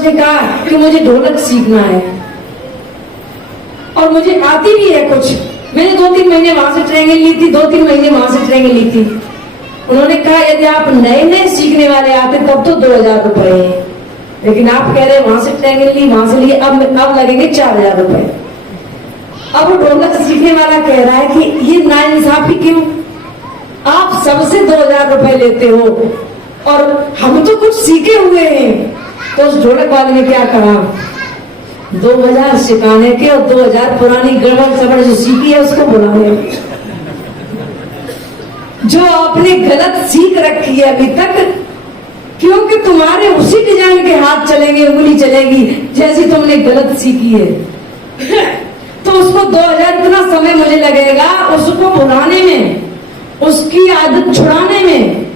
उसने कहा कि मुझे ढोलक सीखना है और मुझे आती भी है कुछ। मैंने 2-3 महीने वहां से ट्रेनिंग ली थी, 2-3 महीने वहां से ट्रेनिंग ली थी। उन्होंने कहा यदि आप नए नए सीखने वाले आते तब तो 2000 रुपए है, लेकिन आप कह रहे हैं वहां से ट्रेनिंग ली, वहां से लिए, अब लगेंगे 4000 रुपए। अब वो ढोलक सीखने वाला कह रहा है कि ये नाइंसाफी क्यों, आप सबसे 2000 रुपए लेते हो और हम तो कुछ सीखे हुए हैं। तो उस ढोलक वाले ने क्या कहा, 2000 सिखाने के और 2000 पुरानी गड़बड़ सड़बड़ जो सीखी है उसको बुलाने, जो आपने गलत सीख रखी है अभी तक, क्योंकि तुम्हारे उसी डिजाइन के हाथ चलेंगे, उंगली चलेगी जैसी तुमने गलत सीखी है। तो उसको 2000 इतना समय मुझे लगेगा उसको बुलाने में, उसकी आदत छुड़ाने में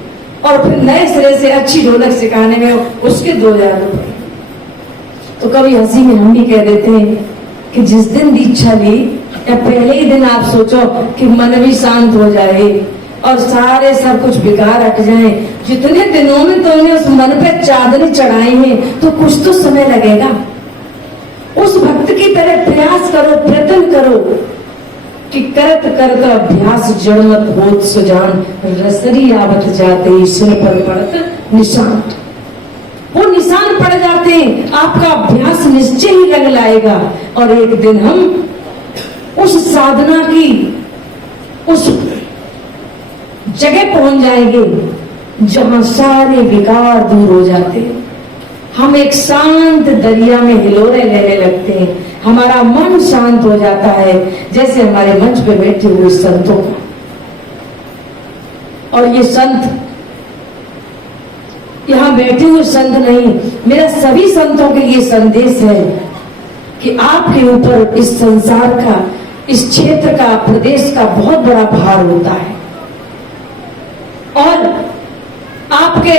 और फिर नए सिरे से अच्छी ढोलक सिखाने में उसके 2000 रुपए। तो कभी हंसी में हम भी कह देते हैं कि जिस दिन दीक्षा ली या पहले ही दिन आप सोचो कि मन भी शांत हो जाए और सारे सब कुछ बेकार हट जाए। जितने दिनों में तुमने उस मन पे चादर चढ़ाई है तो कुछ तो समय लगेगा। उस भक्त की तरह प्रयास करो, प्रयत्न करो कि करत करत अभ्यास जड़मत होत सुजान, रसरी आवत जाते सिर पर पड़त निशान। वो निशान पड़ जाते हैं, आपका अभ्यास निश्चय ही रंग लाएगा और एक दिन हम उस साधना की उस जगह पहुंच जाएंगे जहां सारे विकार दूर हो जाते हैं। हम एक शांत दरिया में हिलोरे लेने लगते हैं, हमारा मन शांत हो जाता है जैसे हमारे मंच पे बैठे हुए संतों का। और ये संत यहां बैठे हुए संत नहीं, मेरा सभी संतों के लिए संदेश है कि आपके ऊपर इस संसार का, इस क्षेत्र का, प्रदेश का बहुत बड़ा भार होता है और आपके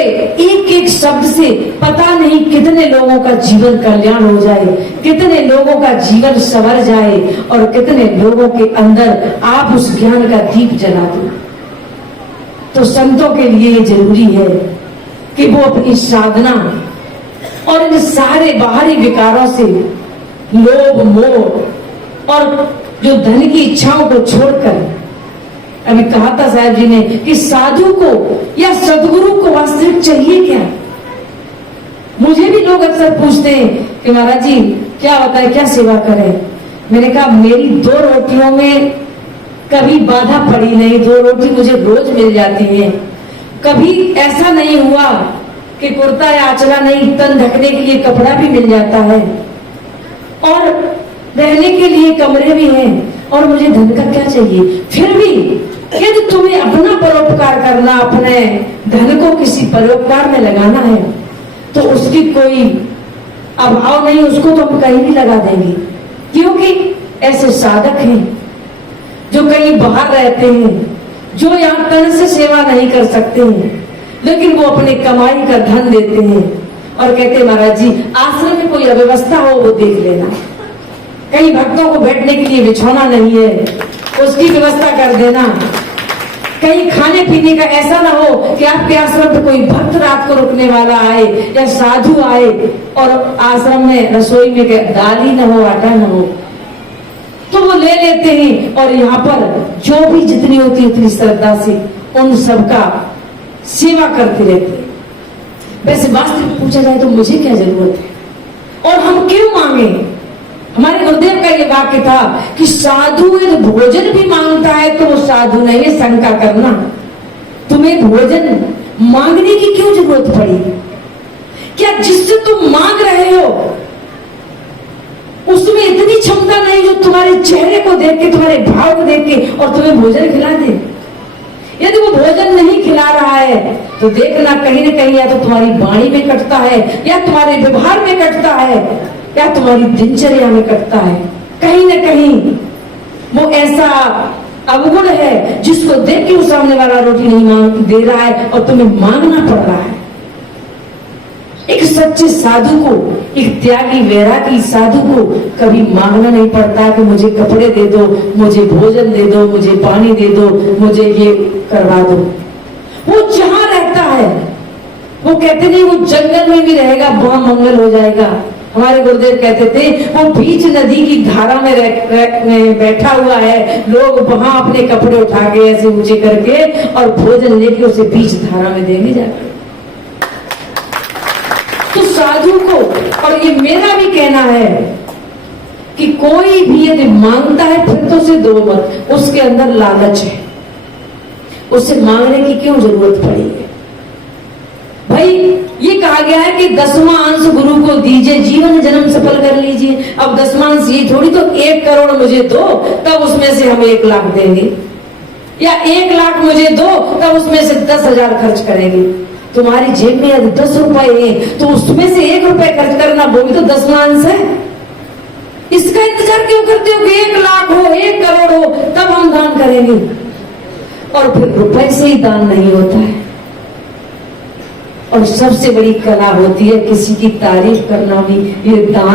एक एक शब्द से पता नहीं कितने लोगों का जीवन कल्याण हो जाए, कितने लोगों का जीवन संवर जाए और कितने लोगों के अंदर आप उस ज्ञान का दीप जला दो। तो संतों के लिए ये जरूरी है कि वो अपनी साधना और इन सारे बाहरी विकारों से, लोभ मोह और जो धन की इच्छाओं को छोड़कर, अभी कहा था साहब जी ने कि साधु को या सदगुरु को वास्तविक चाहिए क्या। मुझे भी लोग अक्सर पूछते हैं कि महाराज जी क्या होता है, क्या सेवा करें। मैंने कहा मेरी 2 रोटियों में कभी बाधा पड़ी नहीं, 2 रोटी मुझे रोज मिल जाती है। कभी ऐसा नहीं हुआ कि कुर्ता या आंचला नहीं, तन ढकने के लिए कपड़ा भी मिल जाता है और रहने के लिए कमरे भी हैं और मुझे धन का क्या चाहिए। फिर भी यदि तुम्हें अपना परोपकार करना, अपने धन को किसी परोपकार में लगाना है तो उसकी कोई अभाव नहीं, उसको तो हम कहीं भी लगा देंगे। क्योंकि ऐसे साधक हैं जो कहीं बाहर रहते हैं, जो यहाँ तन से सेवा नहीं कर सकते हैं, लेकिन वो अपने कमाई का धन देते हैं और कहते हैं महाराज जी आश्रम में कोई अव्यवस्था हो वो देख लेना, कहीं भक्तों को बैठने के लिए बिछौना नहीं है उसकी व्यवस्था कर देना, कहीं खाने पीने का ऐसा ना हो कि आपके आश्रम पे कोई भक्त रात को रुकने वाला आए या साधु आए और आश्रम में रसोई में दाल ही ना हो, आटा ना हो, तो वो ले लेते हैं और यहाँ पर जो भी जितनी होती उतनी श्रद्धा से उन सबका सेवा करते रहते हैं। वैसे वास्तविक पूछा जाए तो मुझे क्या जरूरत है और हम क्यों मांगे। हमारे गुरुदेव का ये वाक्य था कि साधु यदि भोजन भी मांगता है तो वो साधु नहीं है, शंका करना। तुम्हें भोजन मांगने की क्यों जरूरत पड़ी, क्या जिससे तुम मांग रहे हो उसमें इतनी क्षमता नहीं जो तुम्हारे चेहरे को देख के, तुम्हारे भाव को देख के और तुम्हें भोजन खिला दे। यदि वो भोजन नहीं खिला रहा है तो देखना कहीं न कहीं या तो तुम्हारी वाणी में कटता है या तुम्हारे व्यवहार में कटता है या तुम्हारी दिनचर्या में कटता है। कहीं न कहीं वो ऐसा अवगुण है जिसको देख के वो सामने वाला रोटी नहीं मांग दे रहा है और तुम्हें मांगना पड़ रहा है। एक सच्चे साधु को, एक त्यागी वैरागी साधु को कभी मांगना नहीं पड़ता कि मुझे कपड़े दे दो, मुझे भोजन दे दो, मुझे पानी दे दो, मुझे ये करवा दो। वो जहां रहता है वो कहते नहीं वो जंगल में भी रहेगा वहां मंगल हो जाएगा। हमारे गुरुदेव कहते थे वो बीच नदी की धारा में बैठा हुआ है, लोग वहां अपने कपड़े उठा के ऐसे ऊंचे करके और भोजन लेके उसे बीच धारा में देंगे जाकर। तो साधु को, और ये मेरा भी कहना है कि कोई भी यदि मांगता है फिर तो उसे दो मत, उसके अंदर लालच है, उससे मांगने की क्यों जरूरत पड़ी है भाई। ये कहा गया है कि 10वां अंश गुरु को दीजिए, जीवन जन्म सफल कर लीजिए। अब 10वां अंश ये थोड़ी तो 1 करोड़ मुझे दो तब उसमें से हम 1 लाख देंगे, या 1 लाख मुझे दो तब उसमें से 10,000 खर्च करेंगे। तुम्हारी जेब में यदि 10 रुपए है तो उसमें से 1 रुपए खर्च करना, वो भी तो 10वां अंश है। इसका इंतजार क्यों करते हो कि 1 लाख हो 1 करोड़ हो तब हम दान करेंगे, और फिर रुपए से ही दान नहीं होता है। और सबसे बड़ी कला होती है किसी की तारीफ करना भी, ये दान